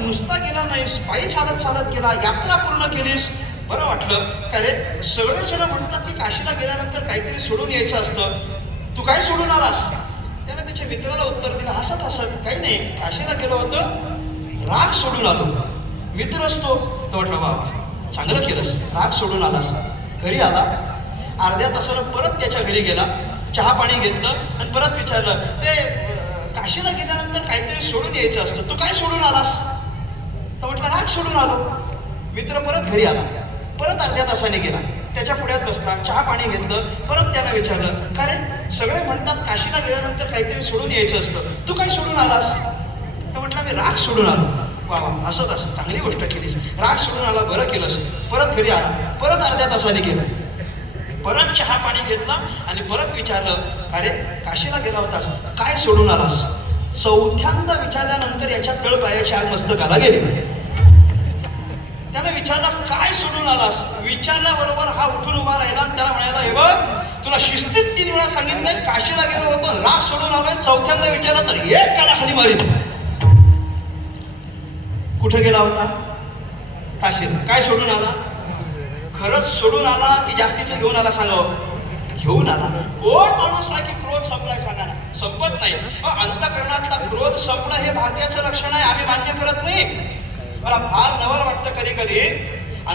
नुसता गेला नाहीस पायी चालत चालत गेला यात्रा पूर्ण केलीस. बरं वाटलं. का रे? सगळे जण म्हणतात की काशीला गेल्यानंतर काहीतरी सोडून यायचं असतं. तू काय सोडून आलास? त्याने त्याच्या मित्राला उत्तर दिलं हसत हसत काही नाही काशीला गेलो होतो. राग सोडून आलो. मित्र असतो तो म्हटलं बाबा चांगलं केलंस. राग सोडून आलास. घरी आला. अर्ध्या तासानं परत त्याच्या घरी गेला. चहा पाणी घेतलं आणि परत विचारलं ते काशीला गेल्यानंतर काहीतरी सोडून यायचं असतं. तू काय सोडून आलास? सोडून आलो. मित्र परत घरी आला. परत अर्ध्या तासाने गेला. त्याच्या पुढ्यात बसला चहा पाणी घेतलं परत त्यानं विचारलं कारण सगळे म्हणतात काशीला गेल्यानंतर काहीतरी सोडून यायचं असतं. तू काय सोडून आलास? तर म्हटलं मी राग सोडून आलो. वा वा असंच असं चांगली गोष्ट केलीस. राग सोडून आला बरं केलंस. परत घरी आला. परत अर्ध्या तासाने गेला. परत चहा पाणी घेतला आणि परत विचारलं का रे काशीला गेला होतास? काय सोडून आलास? चौथ्यांदा विचारल्यानंतर याच्या तळपायाची आग मस्तकाला गेली. त्यांना काय सोडून आलास? विचारल्याबरोबर हा उठून उभा राहिला आणि त्याला म्हणायला हे बघ तुला शिस्तीत तीन वेळा सांगितलंय काशीला गेलो होतो राग सोडून आलोय चौथ्यांदा विचारला तर एक काना खाली मारीत कुठे गेला होता? काशीला. काय सोडून आला? खरंच सोडून आला की जास्तीचं घेऊन आला सांगावं. घेऊन आला? कोण माणूस हा की क्रोध संपलाय सांगा ना संपत नाही. अंतकरणातला क्रोध संपणं हे भाग्याचं लक्षण आहे. आम्ही मान्य करत नाही. मला फार नवल वाटतं कधी कधी